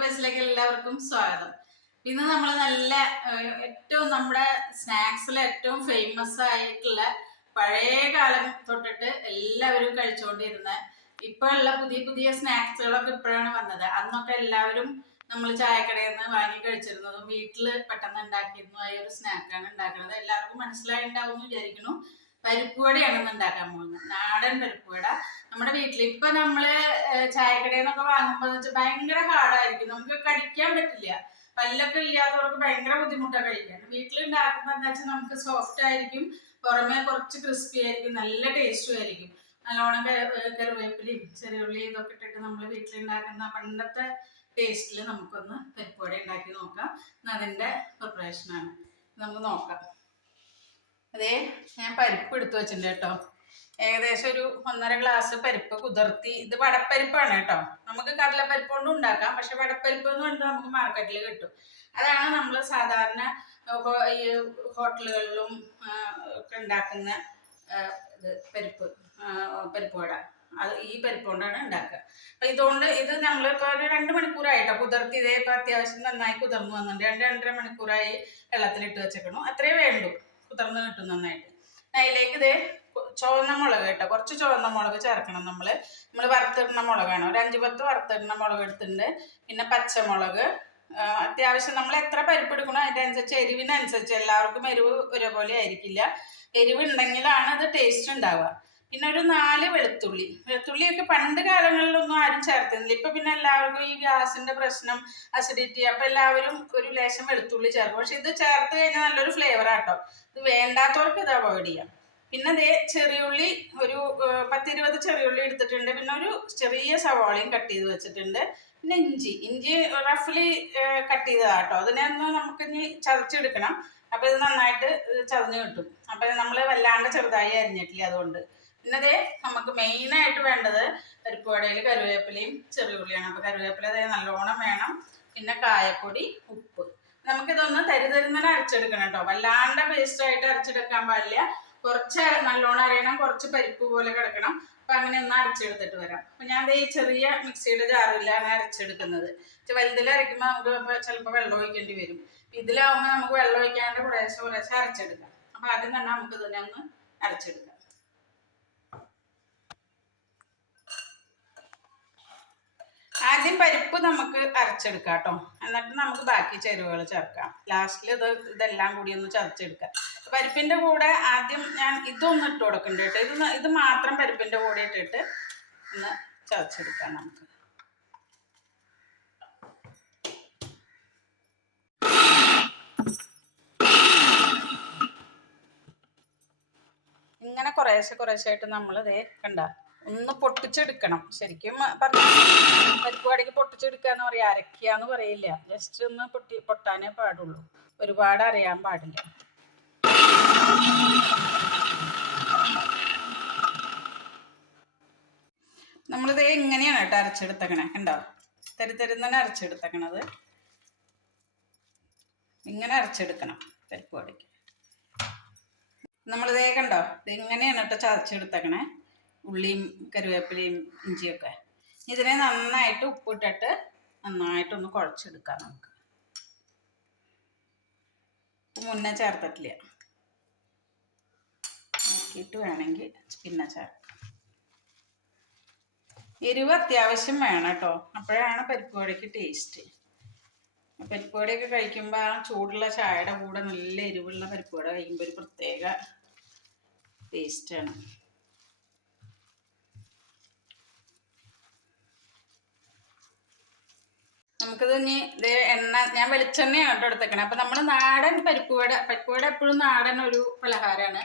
ബസ്സിലേക്ക് എല്ലാവർക്കും സ്വാഗതം. ഇന്ന് നമ്മൾ നല്ല ഏറ്റവും നമ്മുടെ സ്നാക്സിൽ ഏറ്റവും ഫേമസ് ആയിട്ടുള്ള പഴയ കാലം തൊട്ടിട്ട് എല്ലാവരും കഴിച്ചുകൊണ്ടിരുന്ന ഇപ്പോഴുള്ള പുതിയ പുതിയ സ്നാക്സുകളൊക്കെ ഇപ്പോഴാണ് വന്നത്. അന്നൊക്കെ എല്ലാവരും നമ്മൾ ചായക്കടയിൽ നിന്ന് വാങ്ങി കഴിച്ചിരുന്നതും വീട്ടിൽ പെട്ടെന്ന് ഉണ്ടാക്കിയിരുന്നതായ ഒരു സ്നാക്കാണ് ഉണ്ടാക്കുന്നത്. എല്ലാവർക്കും മനസ്സിലായിട്ടുണ്ടാവും എന്ന് വിചാരിക്കുന്നു. പരിപ്പുവടയാണ് ഇന്ന് ഉണ്ടാക്കാൻ പോകുന്നത്. നാടൻ പരിപ്പുവട. നമ്മുടെ വീട്ടിൽ ഇപ്പൊ നമ്മൾ ചായക്കടയിൽ നിന്നൊക്കെ വാങ്ങുമ്പോൾ വെച്ചാൽ ഭയങ്കര ഹാർഡായിരിക്കും നമുക്ക് കടിക്കാൻ പറ്റില്ല. പല്ലൊക്കെ ഇല്ലാത്തവർക്ക് ഭയങ്കര ബുദ്ധിമുട്ടാണ് കഴിക്കാൻ. വീട്ടിൽ ഉണ്ടാക്കുമ്പോൾ എന്താ വെച്ചാൽ നമുക്ക് സോഫ്റ്റ് ആയിരിക്കും പുറമെ കുറച്ച് ക്രിസ്പി ആയിരിക്കും നല്ല ടേസ്റ്റും ആയിരിക്കും. നല്ലോണം കറിവേപ്പിലയും ചെറിയുള്ളിയും ഇതൊക്കെ ഇട്ടിട്ട് നമ്മൾ വീട്ടിൽ ഉണ്ടാക്കുന്ന പണ്ടത്തെ ടേസ്റ്റിൽ നമുക്കൊന്ന് പരിപ്പുവട ഉണ്ടാക്കി നോക്കാം. അതിന്റെ പ്രിപ്പറേഷനാണ് നമുക്ക് നോക്കാം. അതേ ഞാൻ പരിപ്പ് എടുത്തു വെച്ചിട്ടുണ്ട് കേട്ടോ. ഏകദേശം ഒരു ഒന്നര ഗ്ലാസ് പരിപ്പ് കുതിർത്തി. ഇത് വടപ്പരിപ്പാണ് കേട്ടോ. നമുക്ക് കടലപ്പരിപ്പ് കൊണ്ടും ഉണ്ടാക്കാം. പക്ഷെ വടപ്പരിപ്പ് എന്ന് പറഞ്ഞാൽ നമുക്ക് മാർക്കറ്റിൽ കിട്ടും. അതാണ് നമ്മൾ സാധാരണ ഈ ഹോട്ടലുകളിലും ഒക്കെ ഉണ്ടാക്കുന്ന ഇത് പരിപ്പ് പരിപ്പ് വട. അത് ഈ പരിപ്പ് കൊണ്ടാണ് ഉണ്ടാക്കുക. അപ്പൊ ഇതുകൊണ്ട് ഇത് നമ്മളിപ്പോൾ ഒരു രണ്ട് മണിക്കൂറായിട്ടോ കുതിർത്തി. ഇതേ ഇപ്പം അത്യാവശ്യം നന്നായി കുതിർന്നു വന്നിട്ടുണ്ട്. രണ്ട് രണ്ടര മണിക്കൂറായി വെള്ളത്തിലിട്ട് വെച്ചേക്കണു. അത്രേ വേണ്ടു. കുതിർന്ന് കിട്ടും നന്നായിട്ട്. അതിലേക്ക് ഇത് ചുവന്ന മുളക് കേട്ടോ. കുറച്ച് ചുവന്ന മുളക് ചേർക്കണം നമ്മൾ നമ്മൾ വറുത്തിടുന്ന മുളകാണ്. ഒരു അഞ്ച് പത്ത് വറുത്തിടുന്ന മുളക് എടുത്തിട്ടുണ്ട്. പിന്നെ പച്ചമുളക്. അത്യാവശ്യം നമ്മൾ എത്ര പരിപ്പ് എടുക്കണോ അതിന്റെ അനുസരിച്ച് എരിവിനനുസരിച്ച് എല്ലാവർക്കും എരിവ് ഒരേപോലെ ആയിരിക്കില്ല. എരിവ് ഉണ്ടെങ്കിലാണ് അത് ടേസ്റ്റ് ഉണ്ടാവുക. പിന്നെ ഒരു നാല് വെളുത്തുള്ളി. വെളുത്തുള്ളിയൊക്കെ പണ്ട് കാലങ്ങളിലൊന്നും ആരും ചേർത്തിരുന്നില്ല. ഇപ്പൊ പിന്നെ എല്ലാവർക്കും ഈ ഗ്യാസിന്റെ പ്രശ്നം അസിഡിറ്റി അപ്പൊ എല്ലാവരും ഒരു ലേശം വെളുത്തുള്ളി ചേർക്കും. പക്ഷെ ഇത് ചേർത്ത് കഴിഞ്ഞാൽ നല്ലൊരു ഫ്ലേവർ ആട്ടോ. ഇത് വേണ്ടാത്തവർക്ക് ഇത് അവോയ്ഡ് ചെയ്യാം. പിന്നെ ദേ ചെറിയുള്ളി ഒരു പത്തിരുപത് ചെറിയുള്ളി എടുത്തിട്ടുണ്ട്. പിന്നെ ഒരു ചെറിയ സവാളയും കട്ട് ചെയ്ത് വെച്ചിട്ടുണ്ട്. പിന്നെ ഇഞ്ചി. ഇഞ്ചി റഫ്ലി കട്ട് ചെയ്തതാട്ടോ. അതിനെ ഒന്ന് നമുക്ക് ഇനി ചതച്ചെടുക്കണം. അപ്പൊ ഇത് നന്നായിട്ട് ചതഞ്ഞു കിട്ടും. അപ്പൊ നമ്മൾ വല്ലാണ്ട് ചെറുതായി അരിഞ്ഞിട്ടില്ല അതുകൊണ്ട്. പിന്നെ നമുക്ക് മെയിനായിട്ട് വേണ്ടത് പരിപ്പുവടയിൽ കരുവേപ്പിലയും ചെറിയുള്ളിയാണ് അപ്പോൾ കരുവേപ്പില അതേ നല്ലോണം വേണം. പിന്നെ കായപ്പൊടി ഉപ്പ്. നമുക്കിതൊന്ന് തരിതരുന്നതിന് അരച്ചെടുക്കണം കേട്ടോ. വല്ലാണ്ട് പേസ്റ്റ് ആയിട്ട് അരച്ചെടുക്കാൻ പാടില്ല. കുറച്ച് നല്ലോണം അരയണം. കുറച്ച് പരിപ്പ് പോലെ കിടക്കണം. അപ്പം അങ്ങനെ ഒന്ന് അരച്ചെടുത്തിട്ട് വരാം. അപ്പം ഞാൻ ഈ ചെറിയ മിക്സിയുടെ ജാറിലാണ് അരച്ചെടുക്കുന്നത്. വലുതിൽ അരയ്ക്കുമ്പോൾ നമുക്ക് ചിലപ്പോൾ വെള്ളം ഒഴിക്കേണ്ടി വരും. ഇതിലാവുമ്പോൾ നമുക്ക് വെള്ളം ഒഴിക്കാണ്ട് കുറേശ്ശെ കുറേശ്ശെ അരച്ചെടുക്കാം. അപ്പം ആദ്യം തന്നെ നമുക്ക് ഇതിനെ ഒന്ന് അരച്ചെടുക്കാം. ആദ്യം പരിപ്പ് നമുക്ക് അരച്ചെടുക്കാം കേട്ടോ. എന്നിട്ട് നമുക്ക് ബാക്കി ചേരുവകൾ ചേർക്കാം. ലാസ്റ്റിൽ ഇത് ഇതെല്ലാം കൂടി ഒന്ന് ചതച്ചെടുക്കാം. പരിപ്പിന്റെ കൂടെ ആദ്യം ഞാൻ ഇതൊന്ന് ഇട്ട് കൊടുക്കണ്ടേ കേട്ടോ. ഇത് ഇത് മാത്രം പരിപ്പിന്റെ കൂടെ ഇട്ടിട്ട് ഒന്ന് ചതച്ചെടുക്കാം നമുക്ക്. ഇങ്ങനെ കുറേശ്ശെ കുറേശ്ശെ ആയിട്ട് നമ്മൾ ഇതേ കണ്ട ഒന്ന് പൊട്ടിച്ചെടുക്കണം. ശരിക്കും പറഞ്ഞാൽ പൊട്ടിച്ചെടുക്കാന്ന് പറയാ എന്ന് എന്ന് പറയില്ല. ജസ്റ്റ് ഒന്ന് പൊട്ടി പൊട്ടാനേ പാടുള്ളൂ. ഒരുപാട് അറിയാൻ പാടില്ല. നമ്മളിത് എങ്ങനെയാണ് കേട്ടോ അരച്ചെടുത്തക്കണെ. കണ്ടോ? തരുതരുന്നനെ അരച്ചെടുത്തക്കണത്. ഇങ്ങനെ അരച്ചെടുക്കണം പരിപ്പ് വടക്ക് നമ്മളിതേ കണ്ടോ? ഇത് ഇങ്ങനെയാണ് കേട്ടോ ചതച്ചെടുത്തേക്കണേ. ഉള്ളിയും കരുവേപ്പിലയും ഇഞ്ചിയൊക്കെ. ഇതിനെ നന്നായിട്ട് ഉപ്പിട്ടിട്ട് നന്നായിട്ടൊന്ന് കുഴച്ചെടുക്കാം നമുക്ക്. മുന്നേ ചേർത്തിട്ടില്ല. നോക്കിയിട്ട് വേണമെങ്കിൽ പിന്നെ ചേർക്കാം. എരിവ് അത്യാവശ്യം വേണം കേട്ടോ. അപ്പോഴാണ് പരിപ്പ് വടയ്ക്ക് ടേസ്റ്റ്. പരിപ്പ് വടയൊക്കെ കഴിക്കുമ്പോൾ ആ ചൂടുള്ള ചായയുടെ കൂടെ നല്ല എരിവുള്ള പരിപ്പ് വട കഴിക്കുമ്പോൾ ഒരു പ്രത്യേക ടേസ്റ്റാണ് നമുക്കിത് ഇനി ദേ എണ്ണ ഞാൻ വെളിച്ചെണ്ണയാണ് കേട്ടോ എടുത്തേക്കണേ. അപ്പം നമ്മൾ നാടൻ പരിപ്പുവട പരിപ്പുവട പരിപ്പ് വട എപ്പോഴും നാടൻ ഒരു പലഹാരമാണ്.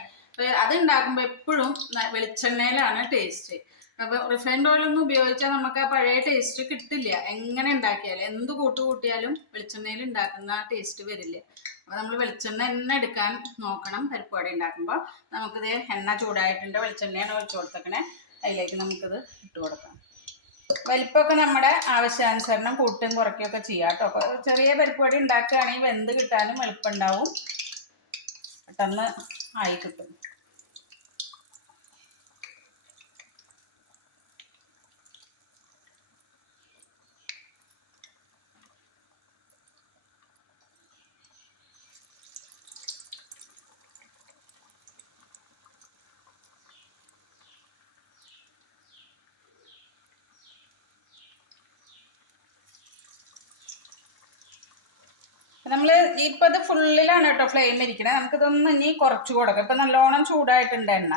അത് ഉണ്ടാക്കുമ്പോൾ എപ്പോഴും വെളിച്ചെണ്ണയിലാണ് ടേസ്റ്റ് അപ്പോൾ റിഫൈൻഡ് ഓയിലൊന്നും ഉപയോഗിച്ചാൽ നമുക്ക് ആ പഴയ ടേസ്റ്റ് കിട്ടില്ല. എങ്ങനെ ഉണ്ടാക്കിയാലും എന്ത് കൂട്ട് കൂട്ടിയാലും വെളിച്ചെണ്ണയിൽ ഉണ്ടാക്കുന്ന ടേസ്റ്റ് വരില്ല. അപ്പോൾ നമ്മൾ വെളിച്ചെണ്ണ തന്നെ എടുക്കാൻ നോക്കണം പരിപ്പുവട ഉണ്ടാക്കുമ്പോൾ നമുക്കിത് എണ്ണ ചൂടായിട്ടുണ്ട് വെളിച്ചെണ്ണയാണ് ഒഴിച്ചു കൊടുത്തേക്കണേ. അതിലേക്ക് നമുക്കിത് ഇട്ട് കൊടുക്കാം. വലിപ്പമൊക്കെ നമ്മുടെ ആവശ്യാനുസരണം കൂട്ടും കുറയ്ക്കുകയൊക്കെ ചെയ്യാം കേട്ടോ. അപ്പോൾ ചെറിയ പരിപ്പുവടി ഉണ്ടാക്കുകയാണെങ്കിൽ വെന്ത് കിട്ടാനും എളുപ്പമുണ്ടാവും. പെട്ടെന്ന് ആയി കിട്ടും. നമ്മൾ ഇപ്പം ഇത് ഫുള്ളിലാണ് കേട്ടോ ഫ്ലെയിം ഇരിക്കണേ. നമുക്കിതൊന്ന് ഇനി കുറച്ച് കൊടുക്കാം. ഇപ്പം നല്ലോണം ചൂടായിട്ടുണ്ട് എണ്ണ.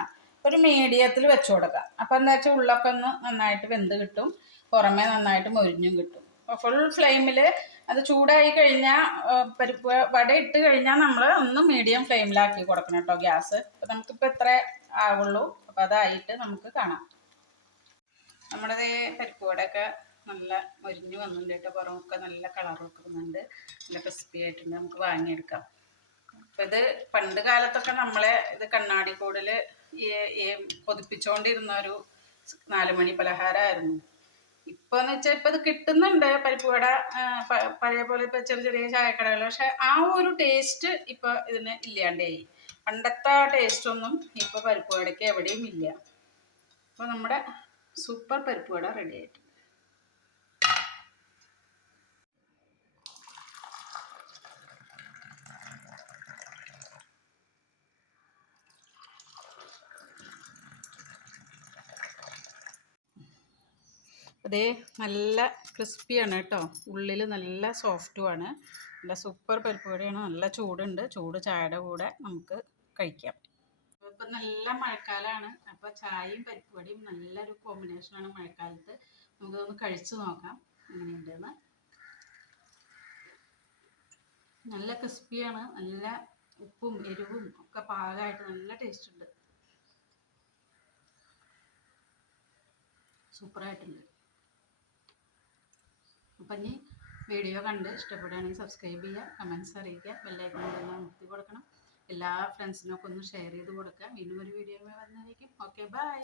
ഒരു മീഡിയത്തിൽ വെച്ച് കൊടുക്കാം. അപ്പം എന്താ വെച്ചാൽ ഉള്ളൊക്കെ ഒന്ന് നന്നായിട്ട് വെന്ത് കിട്ടും. പുറമേ നന്നായിട്ട് മൊരിഞ്ഞും കിട്ടും. അപ്പോൾ ഫുൾ ഫ്ലെയിമിൽ അത് ചൂടായി കഴിഞ്ഞാൽ പരിപ്പ് വട ഇട്ട് കഴിഞ്ഞാൽ നമ്മൾ ഒന്ന് മീഡിയം ഫ്ലെയിമിലാക്കി കൊടുക്കണം കേട്ടോ ഗ്യാസ്. അപ്പം നമുക്കിപ്പോൾ എത്ര ആവുള്ളൂ. അപ്പം അതായിട്ട് നമുക്ക് കാണാം. നമ്മുടെ പരിപ്പ് വടയൊക്കെ നല്ല മൊരിഞ്ഞ് വന്നിട്ടുണ്ട് കേട്ടോ. പുറമൊക്കെ നല്ല കളറൊക്കെ വന്നിട്ടുണ്ട്. നല്ല ക്രിസ്പി ആയിട്ടുണ്ട്. നമുക്ക് വാങ്ങിയെടുക്കാം. അപ്പം ഇത് പണ്ട് കാലത്തൊക്കെ നമ്മളെ ഇത് കണ്ണാടി ഈ കൊതിപ്പിച്ചുകൊണ്ടിരുന്ന ഒരു നാലുമണി പലഹാരമായിരുന്നു ഇപ്പൊ എന്ന് വെച്ചാൽ ഇപ്പൊ ഇത് കിട്ടുന്നുണ്ട്. പരിപ്പുവട പഴയ പോലെ ഇപ്പൊ ചെറിയ ചെറിയ ചായക്കടകൾ പക്ഷെ ആ ഒരു ടേസ്റ്റ് ഇപ്പൊ ഇതിന് ഇല്ലാണ്ടായി. പണ്ടത്തെ ആ ടേസ്റ്റ് ഒന്നും ഇപ്പൊ പരിപ്പുവടയ്ക്ക് എവിടെയും ഇല്ല. അപ്പൊ നമ്മുടെ സൂപ്പർ പരിപ്പുവട റെഡി ആയിട്ടുണ്ട് അതേ നല്ല ക്രിസ്പിയാണ് കേട്ടോ. ഉള്ളിൽ നല്ല സോഫ്റ്റുമാണ്. നല്ല സൂപ്പർ പരിപ്പ് വടയാണ് നല്ല ചൂടുണ്ട്. ചൂട് ചായയുടെ കൂടെ നമുക്ക് കഴിക്കാം. ഇപ്പം നല്ല മഴക്കാലമാണ് അപ്പോൾ ചായയും പരിപ്പ് വടയും നല്ലൊരു കോമ്പിനേഷനാണ് മഴക്കാലത്ത്. നമുക്കൊന്ന് കഴിച്ചു നോക്കാം. എങ്ങനെയുണ്ടെന്ന്. നല്ല ക്രിസ്പിയാണ്. നല്ല ഉപ്പും എരിവും ഒക്കെ പാകമായിട്ട് നല്ല ടേസ്റ്റ് ഉണ്ട് സൂപ്പറായിട്ടുണ്ട്. അപ്പം ഇനി വീഡിയോ കണ്ട് ഇഷ്ടപ്പെടുകയാണെങ്കിൽ സബ്സ്ക്രൈബ് ചെയ്യുക കമൻസ് അറിയിക്കുക ബെല്ലൈക്കൺ തന്നെ നിർത്തി കൊടുക്കണം. എല്ലാ ഫ്രണ്ട്സിനൊക്കെ ഒന്ന് ഷെയർ ചെയ്ത് കൊടുക്കുക. വീണ്ടും ഒരു വീഡിയോ വരുന്നതായിരിക്കും ഓക്കെ ബൈ